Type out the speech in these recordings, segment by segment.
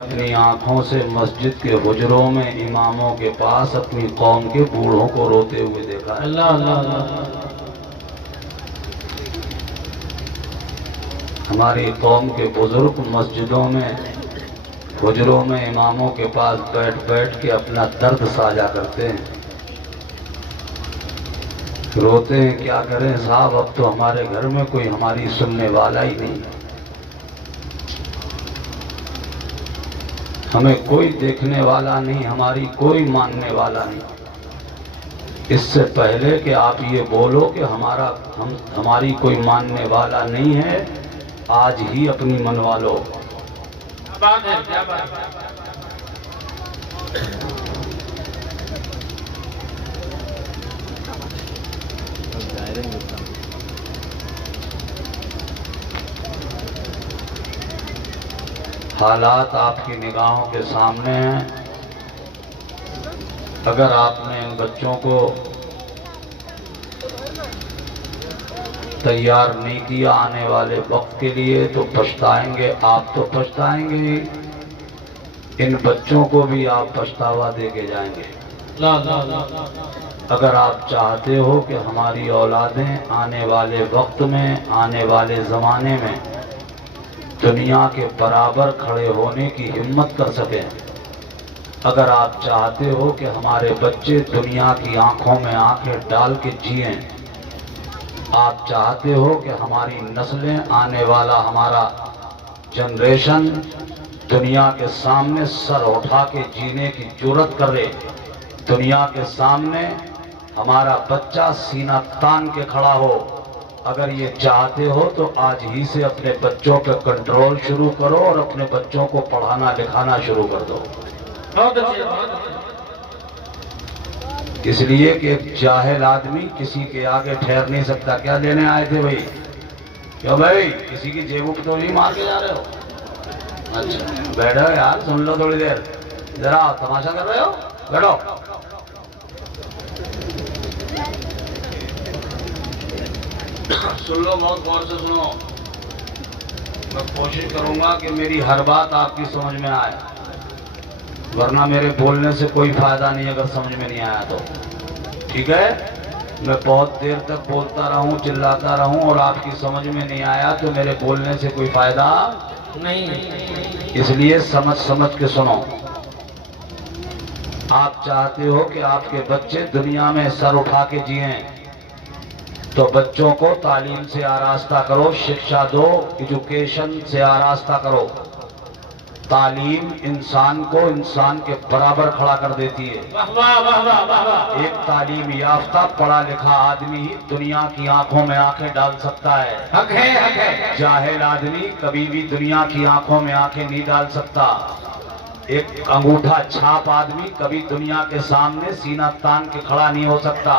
اپنی آنکھوں سے مسجد کے حجروں میں اماموں کے پاس اپنی قوم کے بوڑھوں کو روتے ہوئے دیکھا ہے۔ اللہ اللہ اللہ۔ ہماری قوم کے بزرگ مسجدوں میں حجروں میں اماموں کے پاس بیٹھ بیٹھ کے اپنا درد ساجھا کرتے ہیں، روتے ہیں۔ کیا کریں صاحب، اب تو ہمارے گھر میں کوئی ہماری سننے والا ہی نہیں، ہمیں کوئی دیکھنے والا نہیں، ہماری کوئی ماننے والا نہیں۔ اس سے پہلے کہ آپ یہ بولو کہ ہماری کوئی ماننے والا نہیں ہے، آج ہی اپنی منوا لو۔ بات ہے، کیا بات ہے۔ حالات آپ کی نگاہوں کے سامنے ہیں۔ اگر آپ نے ان بچوں کو تیار نہیں کیا آنے والے وقت کے لیے تو پچھتائیں گے، آپ تو پچھتائیں گے، ان بچوں کو بھی آپ پچھتاوا دے کے جائیں گے۔ اگر آپ چاہتے ہو کہ ہماری اولادیں آنے والے وقت میں، آنے والے زمانے میں دنیا کے برابر کھڑے ہونے کی ہمت کر سکیں، اگر آپ چاہتے ہو کہ ہمارے بچے دنیا کی آنکھوں میں آنکھیں ڈال کے جئیں، آپ چاہتے ہو کہ ہماری نسلیں، آنے والا ہمارا جنریشن دنیا کے سامنے سر اٹھا کے جینے کی جرات کرے، دنیا کے سامنے ہمارا بچہ سینہ تان کے کھڑا ہو، اگر یہ چاہتے ہو تو آج ہی سے اپنے بچوں پہ کنٹرول شروع کرو اور اپنے بچوں کو پڑھانا لکھانا شروع کر دو۔ اس لیے کہ ایک جاہل آدمی کسی کے آگے ٹھہر نہیں سکتا۔ کیا لینے آئے تھے بھائی؟ کیوں بھائی کسی کی جیبوں پہ تو نہیں مار کے جا رہے ہو؟ اچھا بیٹھو یار، سن لو تھوڑی دیر، ذرا تماشا کر رہے ہو، بیٹھو۔ سن لو، بہت غور سے سنو، میں کوشش کروں گا کہ میری ہر بات آپ کی سمجھ میں آئے، ورنہ میرے بولنے سے کوئی فائدہ نہیں اگر سمجھ میں نہیں آیا تو، ٹھیک ہے؟ میں بہت دیر تک بولتا رہوں، چلاتا رہوں اور آپ کی سمجھ میں نہیں آیا تو میرے بولنے سے کوئی فائدہ نہیں، اس لیے سمجھ سمجھ کے سنو۔ آپ چاہتے ہو کہ آپ کے بچے دنیا میں سر اٹھا کے جئیں تو بچوں کو تعلیم سے آراستہ کرو، شکشا دو، ایجوکیشن سے آراستہ کرو۔ تعلیم انسان کو انسان کے برابر کھڑا کر دیتی ہے۔ ایک تعلیم یافتہ پڑھا لکھا آدمی ہی دنیا کی آنکھوں میں آنکھیں ڈال سکتا ہے، حق ہے۔ جاہل آدمی کبھی بھی دنیا کی آنکھوں میں آنکھیں نہیں ڈال سکتا۔ ایک انگوٹھا چھاپ آدمی کبھی دنیا کے سامنے سینہ تان کے کھڑا نہیں ہو سکتا۔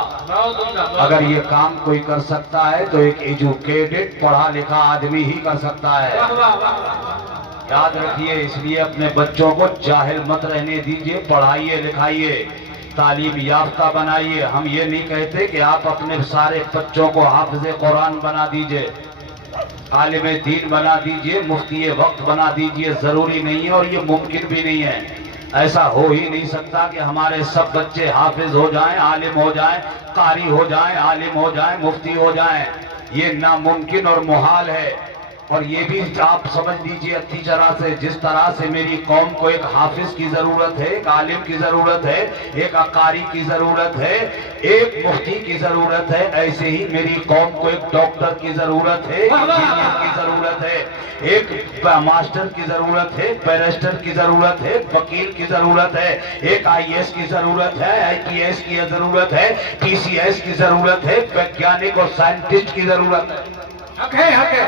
اگر یہ کام کوئی کر سکتا ہے تو ایک ایجوکیٹڈ پڑھا لکھا آدمی ہی کر سکتا ہے۔ یاد رکھیے، اس لیے اپنے بچوں کو جاہل مت رہنے دیجئے، پڑھائیے لکھائیے، تعلیم یافتہ بنائیے۔ ہم یہ نہیں کہتے کہ آپ اپنے سارے بچوں کو حافظ قرآن بنا دیجئے، عالم دین بنا دیجئے، مفتی وقت بنا دیجئے، ضروری نہیں ہے اور یہ ممکن بھی نہیں ہے۔ ایسا ہو ہی نہیں سکتا کہ ہمارے سب بچے حافظ ہو جائیں، عالم ہو جائیں، قاری ہو جائیں، عالم ہو جائیں، مفتی ہو جائیں، یہ ناممکن اور محال ہے۔ اور یہ بھی آپ سمجھ لیجئے اچھی طرح سے، جس طرح سے میری قوم کو ایک حافظ کی ضرورت ہے، ایک عالم کی ضرورت ہے، ایک قاری کی ضرورت ہے، ایک مفتی کی ضرورت ہے، ایسے ہی میری قوم کو ایک ڈاکٹر کی ضرورت ہے، ایک انجینئر کی ضرورت ہے، ایک ماسٹر کی ضرورت ہے، بیرسٹر کی ضرورت ہے، وکیل کی ضرورت ہے، ایک آئی ایس کی ضرورت ہے، آئی پی ایس کی ضرورت ہے، پی سی ایس کی ضرورت ہے، ویگیانک اور سائنٹسٹ کی ضرورت ہے۔ حق ہے، حق ہے۔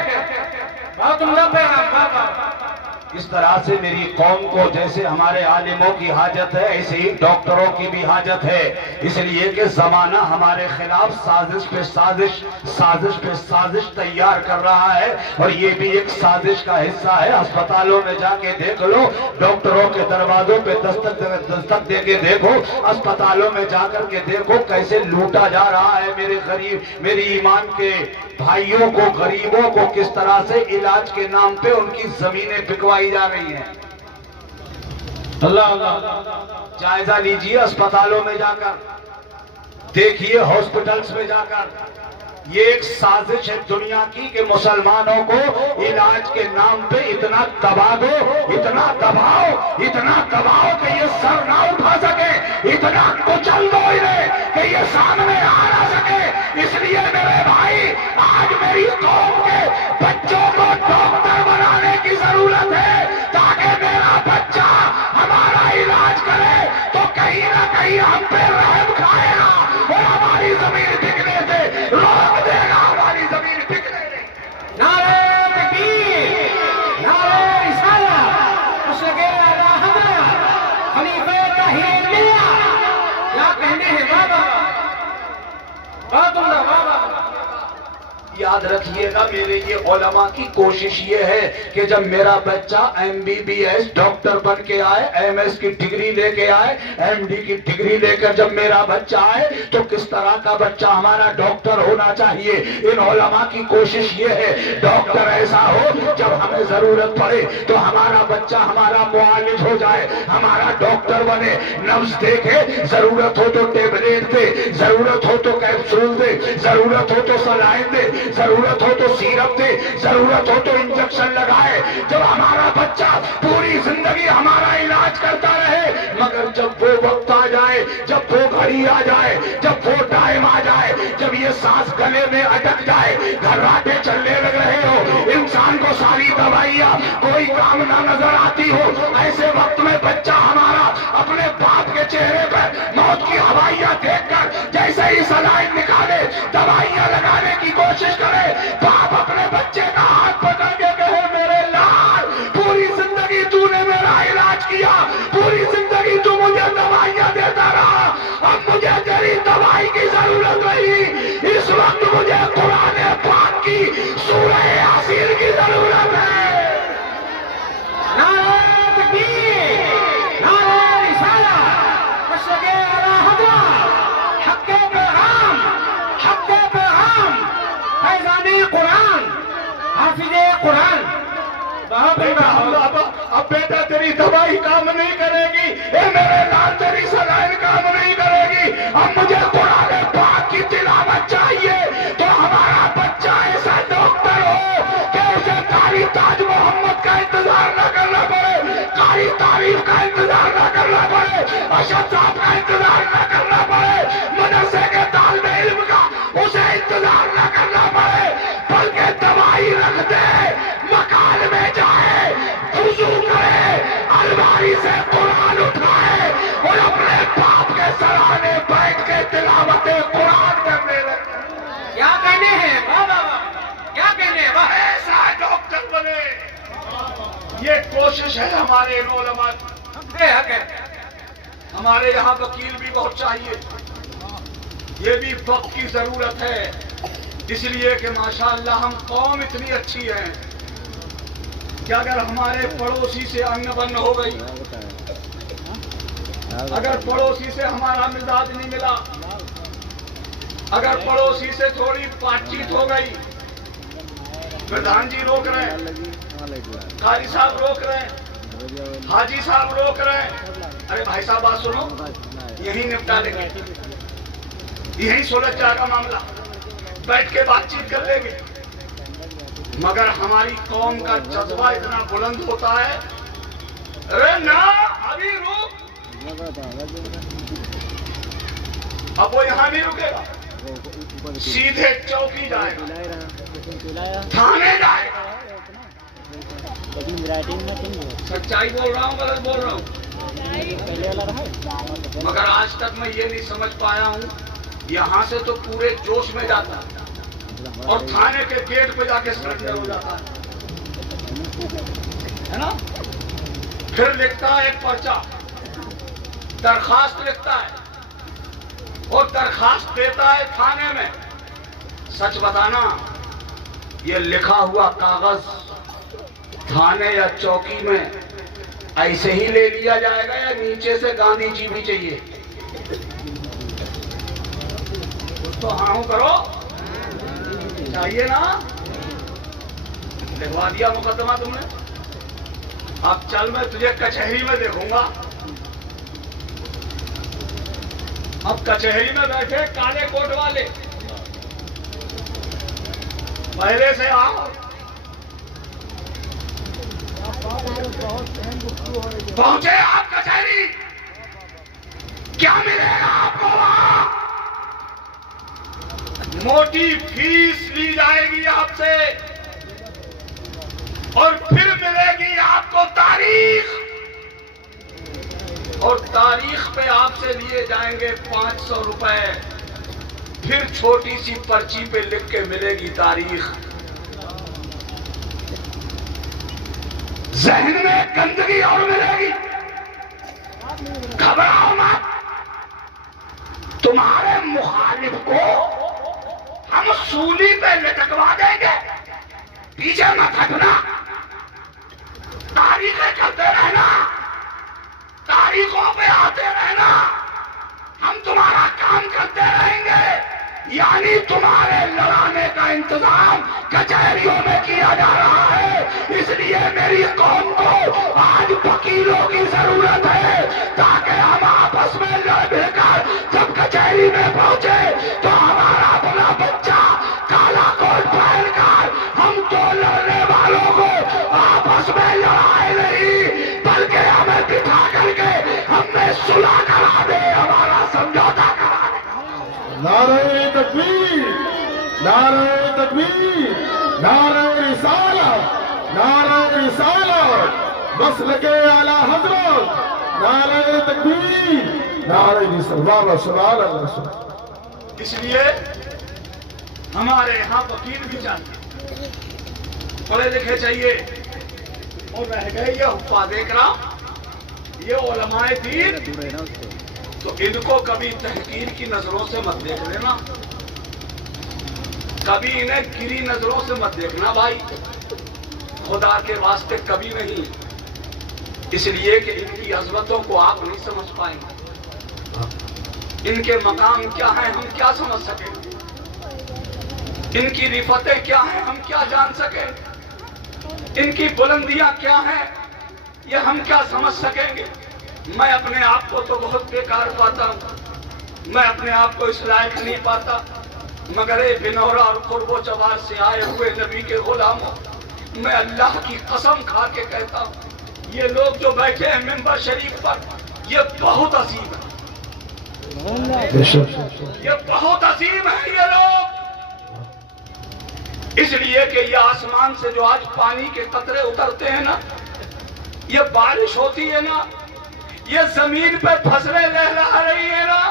اس طرح سے میری قوم کو جیسے ہمارے عالموں کی حاجت ہے، ایسے ہی ڈاکٹروں کی بھی حاجت ہے، اس لیے کہ زمانہ ہمارے خلاف سازش پہ سازش، سازش پہ سازش تیار کر رہا ہے، اور یہ بھی ایک سازش کا حصہ ہے۔ اسپتالوں میں جا کے دیکھ لو، ڈاکٹروں کے دروازوں پہ دستک دے کے دیکھو، اسپتالوں میں جا کر کے دیکھو کیسے لوٹا جا رہا ہے میرے غریب، میری ایمان کے بھائیوں کو، غریبوں کو، کس طرح سے علاج کے نام پہ ان کی زمینیں بکوائی جا رہی ہیں۔ اللہ اللہ جائزہ لیجئے اسپتالوں میں جا کر، دیکھیے ہاسپٹلز میں جا کر، یہ ایک سازش ہے دنیا کی کہ مسلمانوں کو علاج کے نام پہ اتنا دبا دو، اتنا دباؤ کہ یہ سر نہ اٹھا سکے، اتنا کچل دو انہیں کہ یہ سامنے آ نہ سکے۔ اس لیے میرے بھائی، آج میری قوم کے بچوں کو ڈاکٹر بنانے کی ضرورت ہے، تاکہ میرا بچہ ہمارا علاج کرے تو کہیں نہ کہیں ہم پہ رحم کھائے گا اور ہماری زمین بکنے سے روک دے گا، ہماری زمین بکنے سے۔ نعرہ تکبیر، نعرہ رسالت، مشرق اعلی حضرت خلیفہ طاہر ملت، کیا کہنے ہیں بابا، بات عمدہ بابا۔ یاد رکھیے گا، میرے یہ علماء کی کوشش یہ ہے کہ جب میرا بچہ MBBS ڈاکٹر بن کے آئے، MS کی ڈگری لے کے آئے، MD کی ڈگری لے کر جب میرا بچہ آئے تو کس طرح کا بچہ ہمارا ڈاکٹر ہونا چاہیے۔ ان علماء کی کوشش یہ ہے ڈاکٹر ایسا ہو جب ہمیں ضرورت پڑے تو ہمارا بچہ ہمارا معالج ہو جائے، ہمارا ڈاکٹر بنے، نبض دیکھے، ضرورت ہو تو ٹیبلیٹ دے، ضرورت ہو تو کیپسول دے، ضرورت ہو تو سلائن دے، ضرورت ہو تو سیرپ دے، ضرورت ہو تو انجیکشن لگائے۔ جب ہمارا بچہ پوری زندگی ہمارا علاج کرتا رہے، مگر جب وہ وقت آ جائے، جب وہ گھڑی آ جائے، جب وہ ٹائم آ جائے، جب یہ سانس گلے میں اٹک جائے، گھراٹے چلنے لگ رہے ہو، انسان کو ساری دوائیاں کوئی کام نہ نظر آتی ہو، ایسے وقت میں بچہ ہمارا اپنے باپ کے چہرے پر موت کی ہوائیاں دیکھ کر جیسے ہی سلائن نکالے، دوائیاں لگانے کی کوشش کرے، باپ اپنے بچے کا ہاتھ پکڑ کے کہے، میرے لال، پوری زندگی تو نے میرا علاج کیا، پوری زندگی تو مجھے دوائیاں دیتا رہا، اب مجھے تیری دوائی کی ضرورت نہیں، اس وقت مجھے قرآن پاک کی سورہ یاسین کی ضرورت ہے۔ نعرہ تکبیر، نعرہ رسالت، مشرق اعلی حضرت حق پیغام، حق پیغام، فیضان قرآن، حافظ قرآن، اب بیٹا تیری دوائی کام نہیں کرے گی، اے میرے لال تیری سلائن کام نہیں کرے گی، اب مجھے قرآن پاک کی تلاوت چاہیے، تو ہمارا بچہ ایسا ڈاکٹر ہو کہ اسے قاری تاج محمد کا انتظار نہ کرنا پڑے، قاری تعریف کا انتظار نہ کرنا پڑے، اشد صاحب کا انتظار نہ کرنا پڑے، مدرسے کے طالب علم کا اسے انتظار نہ کرنا پڑے، بلکہ دوائی رکھ دے، مکان میں جائے، وضو کرے، الماری سے قرآن اٹھائے اور اپنے باپ کے سرانے بیٹھ کے تلاوت قرآن کرنے لگے۔ کیا کہنے ہیں بابا، کیا کہنے ہیں بابا، ایسا ڈاکٹر بنے، یہ کوشش ہے ہمارے علماء کی۔ حق ہے، ہمارے یہاں وکیل بھی بہت چاہیے، یہ بھی وقت کی ضرورت ہے، اس لیے کہ ماشاءاللہ ہم قوم اتنی اچھی ہے کہ اگر ہمارے پڑوسی سے ان بن ہو گئی، اگر پڑوسی سے ہمارا مزاج نہیں ملا، اگر پڑوسی سے تھوڑی بات چیت ہو گئی، پردھان جی روک رہے ہیں، قاری صاحب روک رہے ہیں، حاجی صاحب روک رہے ہیں، ارے بھائی صاحب بات سنو، یہی نپٹا لیں گے، یہی سلجھ جائے گا معاملہ، بیٹھ کے بات چیت کر لیں گے۔ مگر ہماری قوم کا جذبہ اتنا بلند ہوتا ہے، ارے نا ابھی رک، اب وہ یہاں نہیں رکے گا، سیدھے چوکی جائے گا، تھانے جائے گا۔ سچائی بول رہا ہوں غلط بول رہا ہوں؟ مگر آج تک میں یہ نہیں سمجھ پایا ہوں، یہاں سے تو پورے جوش میں جاتا اور تھانے کے گیٹ پہ جا کے سرنڈر ہو جاتا ہے نا، پھر لکھتا ہے ایک پرچہ، درخواست لکھتا ہے اور درخواست دیتا ہے تھانے میں۔ سچ بتانا، یہ لکھا ہوا کاغذ تھانے یا چوکی میں ایسے ہی لے لیا جائے گا یا نیچے سے گاندھی جی بھی چاہیے؟ تو ہاں کرو، چاہیے نا؟ لکھوا دیا مقدمہ تم نے، اب چل میں تجھے کچہری میں دیکھوں گا اب کچہری میں بیٹھے کالے کوٹ والے، پہلے سے آؤ، پہنچے آپ کچہری، کیا ملے گا آپ کو وہاں؟ موٹی فیس لی جائے گی آپ سے، اور پھر ملے گی آپ کو تاریخ، اور تاریخ پہ آپ سے لیے جائیں گے 500 روپے، پھر چھوٹی سی پرچی پہ لکھ کے ملے گی تاریخ۔ ذہن میں گندگی اور ملے گی، گھبراؤ مت، تمہارے مخالف کو ہم سولی پہ لٹکوا دیں گے، پیچھے مت ہٹنا، تاریخیں کرتے رہنا، تاریخوں پہ آتے رہنا، ہم تمہارا کام کرتے رہیں گے، یعنی تمہارے لڑانے کا انتظام کچہریوں میں کیا جا رہا ہے۔ اس لیے میری قوم کو آج وکیلوں کی ضرورت ہے، تاکہ ہم آپس میں لڑ بھڑ کر جب کچہری میں پہنچے تو ہمارا اپنا بچہ کالا کوٹ پہن کر ہم تو لڑنے والوں کو آپس میں لڑائے نہیں، بلکہ ہمیں بٹھا کر کے ہمیں صلح کرا دے، ہمارا سمجھوتا کرا دے۔ نعرہ تکبیر، نعرہ تکبیر، نعرہ رسالت، نعرہ رسالت، مسلک اعلی حضرت، نعرہ تکبیر، نعرہ رسالت، سبحان اللہ۔ اس لیے ہمارے یہاں وکیل بھی چاہیے، پڑھے لکھے چاہیے، اور رہ گئے یہ حفاظ کرام، یہ علماء دین، تو ان کو کبھی تحقیر کی نظروں سے مت دیکھ لینا، کبھی انہیں گری نظروں سے مت دیکھنا بھائی، خدا کے واسطے کبھی نہیں، اس لیے کہ ان کی عظمتوں کو آپ نہیں سمجھ پائیں گے، ان کے مقام کیا ہیں ہم کیا سمجھ سکیں، ان کی رفتیں کیا ہیں ہم کیا جان سکیں، ان کی بلندیاں کیا ہیں یہ ہم کیا سمجھ سکیں گے۔ میں اپنے آپ کو تو بہت بیکار پاتا ہوں، میں اپنے آپ کو اس لائق نہیں پاتا، مگر اے بنورا اور قرب و جوار سے آئے ہوئے نبی کے غلاموں، میں اللہ کی قسم کھا کے کہتا ہوں، یہ لوگ جو بیٹھے ہیں منبر شریف پر، یہ بہت عظیم ہے، یہ بہت عظیم ہے یہ لوگ، اس لیے کہ یہ آسمان سے جو آج پانی کے قطرے اترتے ہیں نا، یہ بارش ہوتی ہے نا، یہ زمین پہ فصلیں لہلا رہی ہے نا،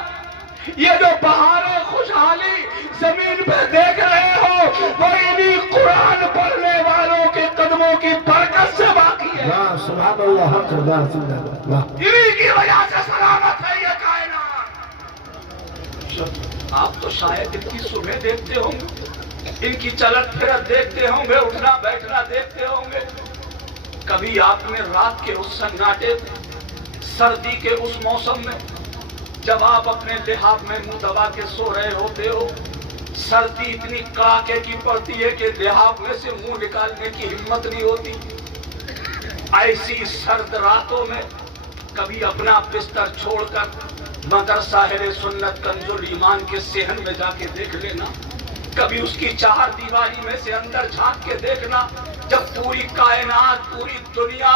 یہ جو بہاریں خوشحالی زمین پہ دیکھ رہے ہو، وہ انہی قرآن پڑھنے والوں کے قدموں کی برکت سے باقی ہے، سبحان اللہ، حق اللہ، انہی کی وجہ سے سلامت ہے یہ کائنات۔ آپ تو شاید ان کی صبح دیکھتے ہوں گے، ان کی چلت پھرت دیکھتے ہوں گے، اٹھنا بیٹھنا دیکھتے ہوں گے، کبھی آپ نے رات کے اس سناٹے سردی کے اس موسم میں جب آپ اپنے لحاف میں منہ دبا کے سو رہے ہوتے ہو، سردی اتنی کڑاکے کی پڑتی ہے کہ لحاف میں سے منہ نکالنے کی ہمت نہیں ہوتی، ایسی سرد راتوں میں کبھی اپنا بستر چھوڑ کر مدرسہ اہل سنت کنز الایمان کے صحن میں جا کے دیکھ لینا، کبھی اس کی چار دیواری میں سے اندر جھانک کے دیکھنا، جب پوری کائنات پوری دنیا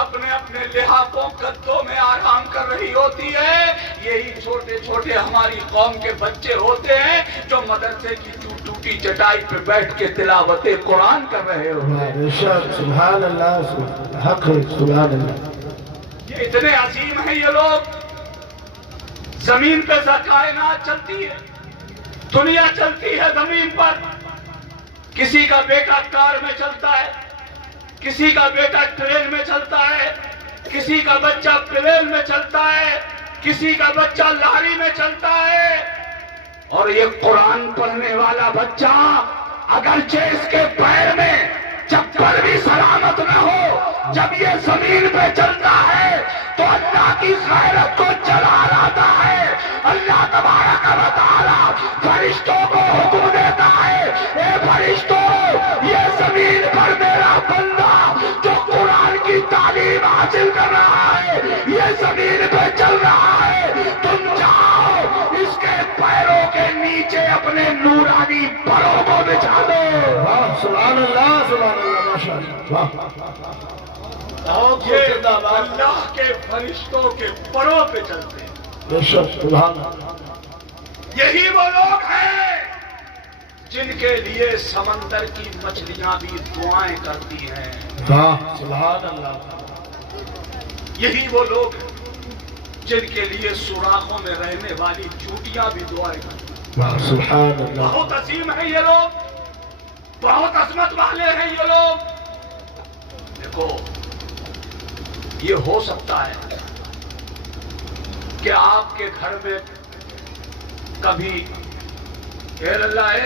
اپنے اپنے لحافوں گدوں میں آرام کر رہی ہوتی ہے، یہی چھوٹے چھوٹے ہماری قوم کے بچے ہوتے ہیں جو مدرسے کی ٹوٹی چٹائی پہ بیٹھ کے تلاوت قرآن کر رہے ہوتے ہیں۔ سبحان اللہ، حق، سبحان اللہ۔ یہ اتنے عظیم ہیں یہ لوگ، زمین پہ کائنات چلتی ہے، دنیا چلتی ہے زمین پر، کسی کا بیٹا کار میں چلتا ہے، کسی کا بیٹا ٹرین میں چلتا ہے، کسی کا بچہ پلین میں چلتا ہے، کسی کا بچہ لاری میں چلتا ہے، اور یہ قرآن پڑھنے والا بچہ اگرچہ اس کے پیر میں چپل بھی سلامت نہ ہو، جب یہ زمین پہ چلتا ہے تو اللہ کی غیرت کو جلا لاتا ہے، اللہ تبارک و تعالی فرشتوں کو حکم دیتا ہے، اے فرشتوں، یہ زمین پر میرا بندہ جو قرآن کی تعلیم حاصل کر رہا ہے، یہ زمین پہ چل رہا ہے، تم جاؤ بچا دو. واہ سبحان اللہ ماشاء اللہ. واہ یہ اللہ کے فرشتوں کے پروں پہ چلتے ہیں. بے شک سبحان اللہ. یہی وہ لوگ ہیں جن کے لیے سمندر کی مچھلیاں بھی دعائیں کرتی ہیں. واہ سبحان اللہ. یہی وہ لوگ ہیں جن کے لیے سوراخوں میں رہنے والی چوٹیاں بھی دعائیں کرتی ہیں. واہ سبحان اللہ. بہت عظیم ہیں یہ لوگ, بہت عظمت والے ہیں یہ لوگ. دیکھو یہ ہو سکتا ہے کہ آپ کے گھر میں کبھی اے اللہ اے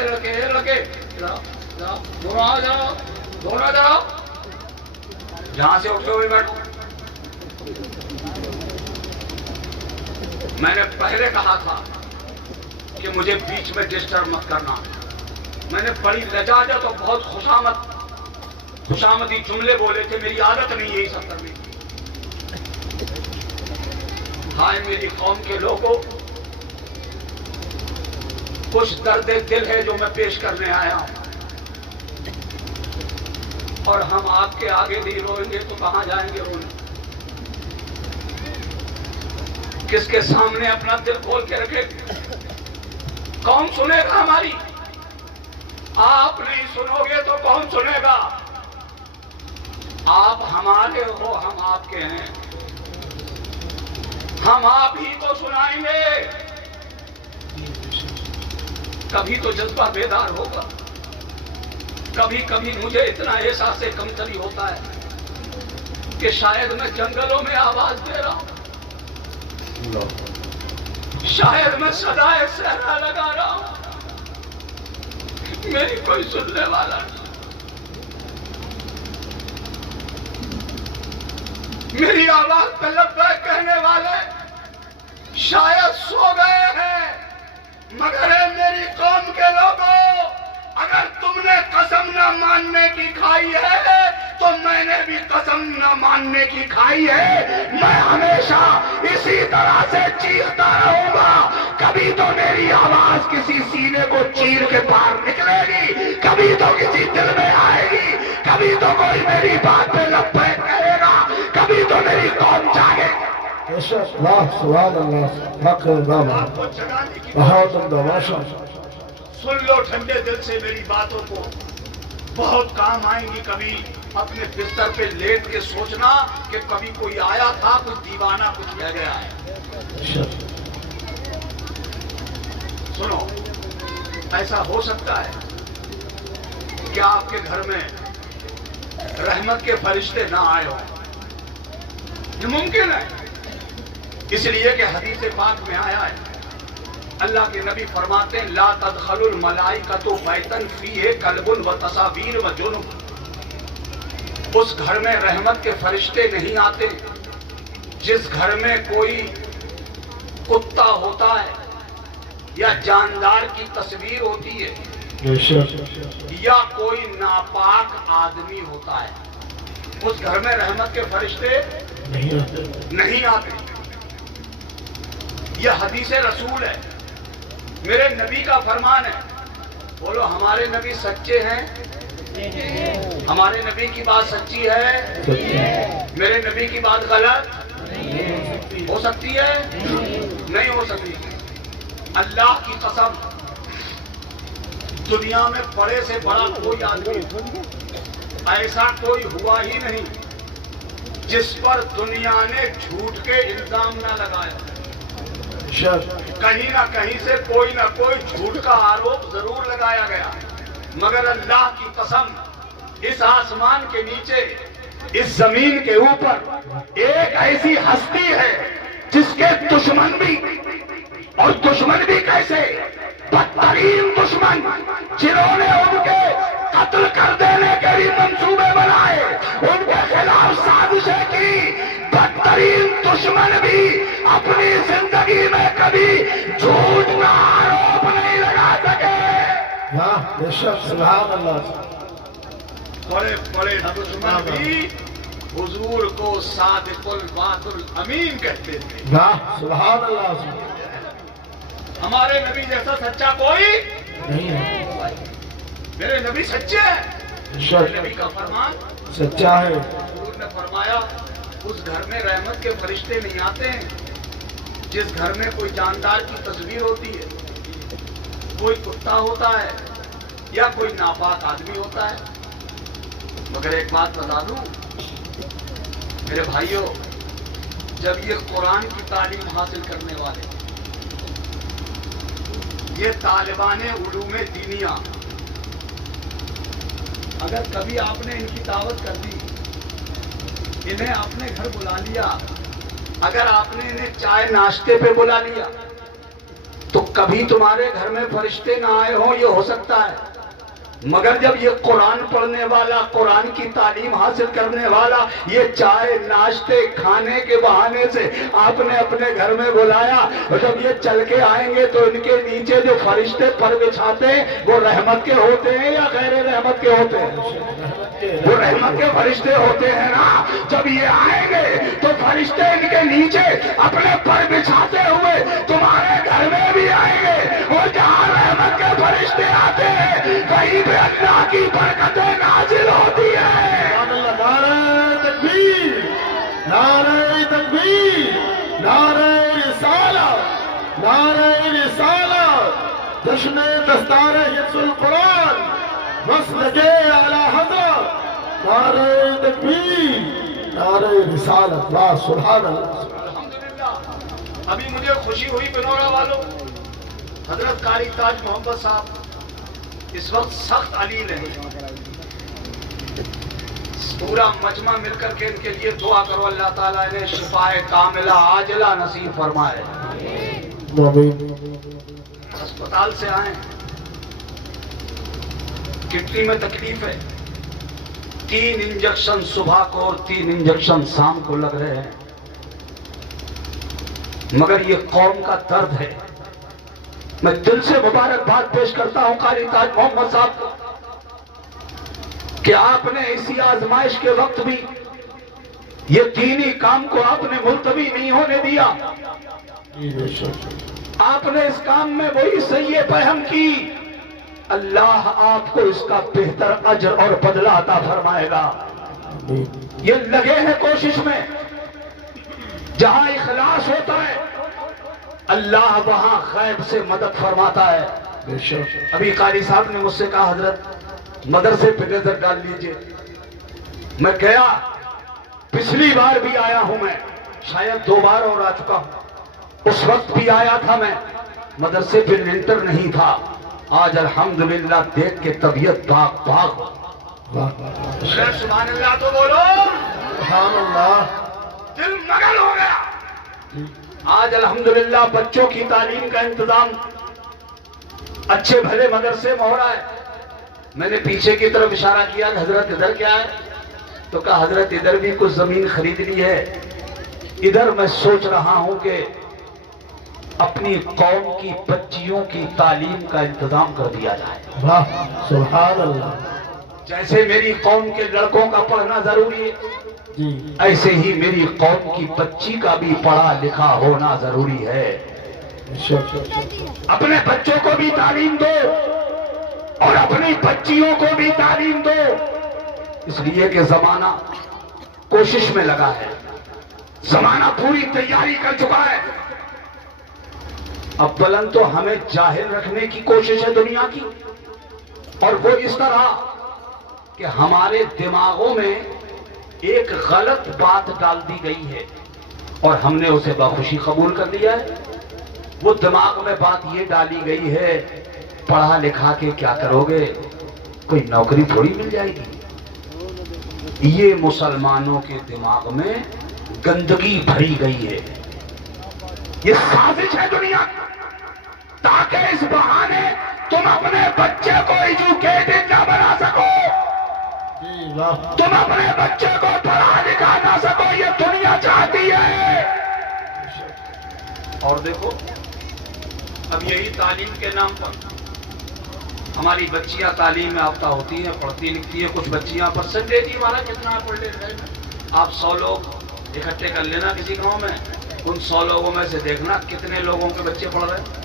لگے دونوں آ جاؤ جہاں سے اٹھے ہوئے بیٹھو. میں نے پہلے کہا تھا کہ مجھے بیچ میں ڈسٹرب مت کرنا. میں نے بڑی لجاجت اور بہت خوشامدی جملے بولے تھے. میری عادت نہیں یہی سب کرنے کی. ہائے میری قوم کے لوگوں, کچھ درد دل ہے جو میں پیش کرنے آیا ہوں, اور ہم آپ کے آگے نہیں روئیں گے تو کہاں جائیں گے رونے؟ کس کے سامنے اپنا دل کھول کے رکھے؟ کون سنے گا ہماری؟ آپ نہیں سنو گے تو کون سنے گا؟ آپ ہمارے ہو, ہم آپ کے ہیں, ہم آپ ہی تو سنائیں گے. کبھی تو جذبہ بیدار ہوگا. کبھی کبھی مجھے اتنا احساس کمتری ہوتا ہے کہ شاید میں جنگلوں میں آواز دے رہا ہوں, شاید میں صدائے صحرا لگا رہا ہوں, میری کوئی سننے والا نہیں. میری آواز پہ لبیک کہنے والے شاید سو گئے ہیں. مگر اے میری قوم کے لوگوں, اگر تم نے قسم نہ ماننے کی کھائی ہے تو میں نے بھی قسم نہ ماننے کی کھائی ہے. میں ہمیشہ اسی طرح سے چیختا رہوں گا. کبھی تو میری آواز کسی سینے کو چیر کے باہر نکلے گی, کبھی تو کسی دل میں آئے گی, کبھی تو کوئی میری بات پہ لبیک کہے گا, کبھی تو میری قوم جاگے گی. بے شک. واہ سبحان اللہ. حق بابا آپ کو جگانے کی بہت عمدہ ماشاء اللہ. سن لو ٹھنڈے دل سے میری باتوں کو, بہت کام آئیں گی. کبھی اپنے بستر پہ لیٹ کے سوچنا کہ کبھی کوئی آیا تھا, کچھ دیوانہ کچھ کہہ گیا ہے. بے شک. سنو, ایسا ہو سکتا ہے کہ آپ کے گھر میں رحمت کے فرشتے نہ آئے ہوں. یہ ممکن ہے, اس لیے کہ حدیث پاک میں آیا ہے, اللہ کے نبی فرماتے ہیں لا تدخل الملائکۃ بیتا فیہ کلب و تصاویر و جنب. اس گھر میں رحمت کے فرشتے نہیں آتے جس گھر میں کوئی کتا ہوتا ہے یا جاندار کی تصویر ہوتی ہے بے شک. یا کوئی ناپاک آدمی ہوتا ہے. اس گھر میں رحمت کے فرشتے نہیں آتے. یہ حدیث رسول ہے, میرے نبی کا فرمان ہے. بولو ہمارے نبی سچے ہیں؟ ہمارے نبی کی بات سچی ہے؟ میرے نبی کی بات غلط ہو سکتی ہے؟ نہیں ہو سکتی. اللہ کی قسم, دنیا میں بڑے سے بڑا کوئی آدمی ایسا کوئی ہوا ہی نہیں جس پر دنیا نے جھوٹ کے الزام نہ لگایا. کہیں نہ کہیں سے کوئی نہ کوئی جھوٹ کا آروپ ضرور لگایا گیا. مگر اللہ کی قسم, اس آسمان کے نیچے, اس زمین کے اوپر ایک ایسی ہستی ہے جس کے دشمن بھی, اور دشمن بھی کیسے, بدترین دشمن جنہوں نے ان کے قتل کر دینے کے بھی منصوبے بنائے, ان کے خلاف سازشیں کی, بدترین دشمن بھی اپنی زندگی میں کبھی جھوٹ کا آروپ نہیں لگا سکے. واہ بے شک. سبحان اللہ. بڑے بڑے دشمن بھی حضور کو صادق الوعد الامین کہتے تھے. واہ سبحان اللہ. ہمارے نبی جیسا سچا کوئی نہیں ہے. میرے نبی سچے ہیں، میرے نبی کا فرمان سچا ہے. حضور نے فرمایا اس گھر میں رحمت کے فرشتے نہیں آتے ہیں جس گھر میں کوئی جاندار کی تصویر ہوتی ہے، کوئی کتا ہوتا ہے یا کوئی ناپاک آدمی ہوتا ہے. مگر ایک بات بتا دوں میرے بھائیوں، جب یہ قرآن کی تعلیم حاصل کرنے والے، یہ طالبان علوم دینیا، اگر کبھی آپ نے ان کی دعوت کر دی، انہیں اپنے گھر بلا لیا، اگر آپ نے انہیں چائے ناشتے پہ بلا لیا، تو کبھی تمہارے گھر میں فرشتے نہ آئے ہوں، یہ ہو سکتا ہے. مگر جب یہ قرآن پڑھنے والا، قرآن کی تعلیم حاصل کرنے والا، یہ چائے ناشتے کھانے کے بہانے سے آپ نے اپنے گھر میں بلایا، اور جب یہ چل کے آئیں گے تو ان کے نیچے جو فرشتے پر بچھاتے ہیں وہ رحمت کے ہوتے ہیں یا غیر رحمت کے ہوتے ہیں؟ وہ رحمت کے فرشتے ہوتے ہیں نا. جب یہ آئیں گے تو فرشتے ان کے نیچے اپنے پر بچھاتے ہوئے تمہارے گھر میں بھی آئیں گے، اور جہاں رحمت کے فرشتے آتے ہیں وہیں پہ اللہ کی برکتیں نازل ہوتی ہیں. نعرہ تکبیر، نعرہ تکبیر، نعرہ رسالت، نعرہ رسالت، جشن دستار حفظ القرآن، مسلک اعلی حضرت، نعرہ تکبیر، نعرہ رسالت. واہ سبحان اللہ. الحمدللہ. ابھی مجھے خوشی ہوئی بنورا والوں، حضرت قاری تاج محمد صاحب اس وقت سخت علیل ہیں. پورا مجمع مل کر کے ان کے لیے دعا کرو، اللہ تعالیٰ نے شفاء کاملہ عاجلہ نصیب فرمائے. اسپتال سے آئے، کڈنی میں تکلیف ہے، 3 انجیکشن صبح کو اور 3 انجیکشن شام کو لگ رہے ہیں. مگر یہ قوم کا درد ہے. میں دل سے مبارکباد پیش کرتا ہوں قاری تاج محمد صاحب کو کہ آپ نے اسی آزمائش کے وقت بھی یہ دینی کام کو آپ نے ملتوی نہیں ہونے دیا. آپ نے اس کام میں وہی صحیح فہم کی. اللہ آپ کو اس کا بہتر اجر اور بدلہ عطا فرمائے گا. یہ لگے ہیں کوشش میں، جہاں اخلاص ہوتا ہے اللہ وہاں غیب سے مدد فرماتا ہے. ابھی قاری صاحب نے مجھ سے کہا حضرت مدرسے پہ نظر ڈال لیجئے. میں گیا، پچھلی بار بھی آیا ہوں، میں شاید 2 بار اور آ چکا ہوں. اس وقت بھی آیا تھا میں، مدرسے پہ لنٹر نہیں تھا. آج الحمدللہ دیکھ کے طبیعت باغ باغ. سبحان اللہ تو بولو، سبحان اللہ. دل مگن ہو گیا. آج الحمدللہ بچوں کی تعلیم کا انتظام اچھے بھلے مدرسے میں ہو رہا ہے. میں نے پیچھے کی طرف اشارہ کیا کہ حضرت ادھر کیا ہے، تو کہا حضرت ادھر بھی کچھ زمین خرید لی ہے، ادھر میں سوچ رہا ہوں کہ اپنی قوم کی بچیوں کی تعلیم کا انتظام کر دیا جائے. واہ سبحان اللہ. جیسے میری قوم کے لڑکوں کا پڑھنا ضروری ہے، ایسے ہی میری قوم کی بچی کا بھی پڑھا لکھا ہونا ضروری ہے. اپنے بچوں کو بھی تعلیم دو اور اپنی بچیوں کو بھی تعلیم دو، اس لیے کہ زمانہ کوشش میں لگا ہے، زمانہ پوری تیاری کر چکا ہے. اب بلند تو ہمیں جاہل رکھنے کی کوشش ہے دنیا کی، اور وہ اس طرح کہ ہمارے دماغوں میں ایک غلط بات ڈال دی گئی ہے اور ہم نے اسے بخوشی قبول کر لیا ہے. وہ دماغ میں بات یہ ڈالی گئی ہے پڑھا لکھا کے کیا کرو گے، کوئی نوکری تھوڑی مل جائے گی. یہ مسلمانوں کے دماغ میں گندگی بھری گئی ہے. یہ سازش ہے دنیا کی تاکہ اس بہانے تم اپنے بچے کو ایجوکیٹڈ نہ بنا سکو، تم اپنے بچے کو پڑھا لکھا نہ سکو. یہ دنیا چاہتی ہے. اور دیکھو اب یہی تعلیم کے نام پر ہماری بچیاں تعلیم یافتہ ہوتی ہیں، پڑھتی لکھتی ہیں. کچھ بچیاں پرسنٹیج ہی والا کتنا پڑھ لے رہے ہیں. آپ 100 لوگ اکٹھے کر لینا کسی گاؤں میں، ان 100 لوگوں میں سے دیکھنا کتنے لوگوں کے بچے پڑھ رہے ہیں.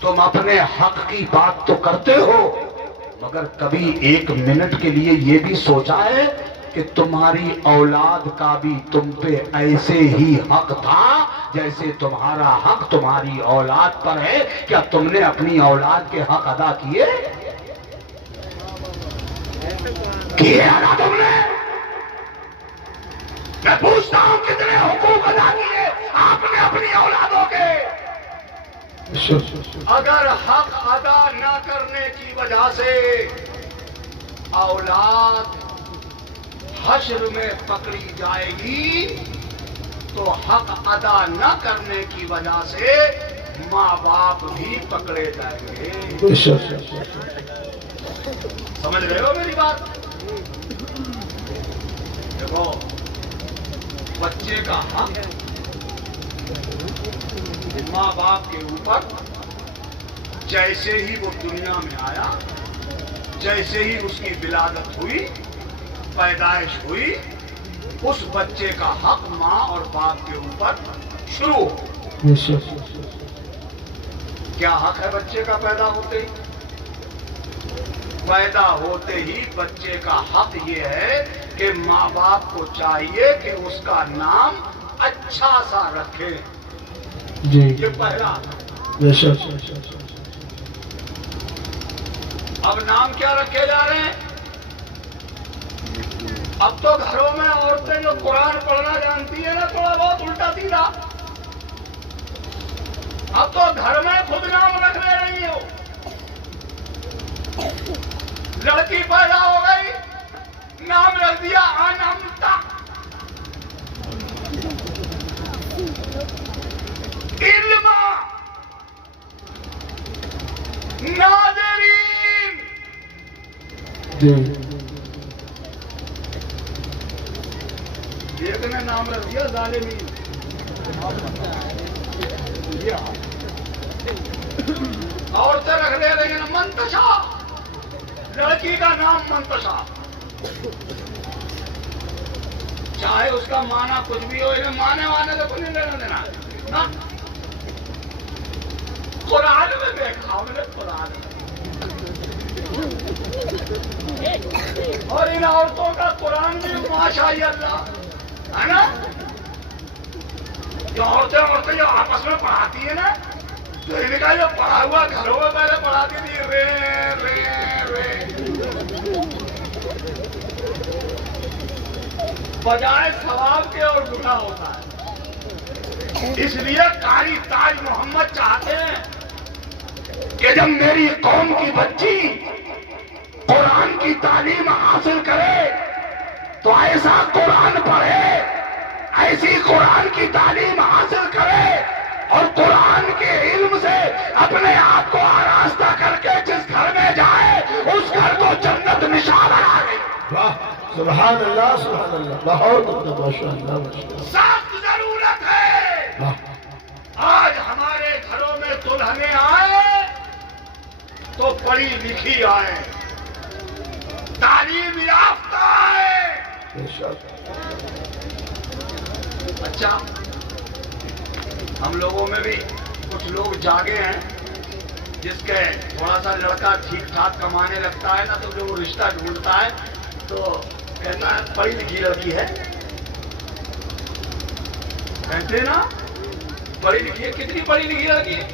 تم اپنے حق کی بات تو کرتے ہو، مگر کبھی ایک منٹ کے لیے یہ بھی سوچا ہے کہ تمہاری اولاد کا بھی تم پہ ایسے ہی حق تھا جیسے تمہارا حق تمہاری اولاد پر ہے؟ کیا تم نے اپنی اولاد کے حق ادا کیے؟ کیے ادا تم نے؟ میں پوچھتا ہوں کتنے حقوق ادا کیے آپ نے اپنی اولادوں کے؟ اگر حق ادا نہ کرنے کی وجہ سے اولاد حشر میں پکڑی جائے گی تو حق ادا نہ کرنے کی وجہ سے ماں باپ بھی پکڑے جائیں گے۔ سمجھ رہے ہو میری بات؟ دیکھو، بچے کا حق ماں باپ کے اوپر جیسے ہی وہ دنیا میں آیا، جیسے ہی اس کی ولادت ہوئی، پیدائش ہوئی، اس بچے کا حق ماں اور باپ کے اوپر شروع ہو۔ کیا حق ہے بچے کا پیدا ہوتے ہی؟ پیدا ہوتے ہی بچے کا حق یہ ہے کہ ماں باپ کو چاہیے کہ اس کا نام اچھا سا رکھے۔ یہ پہلا۔ اب نام کیا رکھے جا رہے ہیں؟ اب تو گھروں میں عورتیں جو قرآن پڑھنا جانتی ہیں نا تھوڑا بہت الٹا سیدھا، اب تو گھر میں خود نام رکھ لے رہی ہو۔ لڑکی پیدا ہو گئی، نام رکھ دیا انمتا۔ علم ناظرین، ایک نے نام رکھ دیا ظالمین۔ عورتیں رکھ دے رہی ہیں منتشا، لڑکی کا نام منتشا، چاہے اس کا معنی کچھ بھی ہو، انہیں مانے وانے سے کچھ نہیں لینا دینا نا۔ قرآن میں دیکھا ہم نے، قرآن میں، اور ان عورتوں کا قرآن بھی ماشاء اللہ ہے نا، جو عورتیں جو آپس میں پڑھاتی ہیں نا، تو ان کا جو پڑھا ہوا گھروں میں پہلے پڑھاتی تھی رے رے رے، بجائے ثواب کے اور گناہ ہوتا ہے۔ اس لیے قاری تاج محمد چاہتے ہیں کہ جب میری قوم کی بچی قرآن کی تعلیم حاصل کرے تو ایسا قرآن پڑھے، ایسی قرآن کی تعلیم حاصل کرے اور قرآن کے علم سے اپنے آپ کو آراستہ کر کے جس گھر میں جائے اس گھر کو جنت نشان آ گئی۔ سبحان اللہ، سبحان اللہ، بہت ماشاء اللہ۔ سخت ضرورت ہے آج ہمارے گھروں میں دلہنیں آئے تو پڑھی لکھی آئے، تعلیم یافتہ آئے۔ اچھا، ہم لوگوں میں بھی کچھ لوگ جاگے ہیں جس کے تھوڑا سا لڑکا ٹھیک ٹھاک کمانے لگتا ہے نا تو جو وہ رشتہ ڈھونڈتا ہے تو کہتا ہے پڑھی لکھی لڑکی ہے، کہتے نا پڑھی لکھی ہے، کتنی پڑھی لکھی لڑکی ہے؟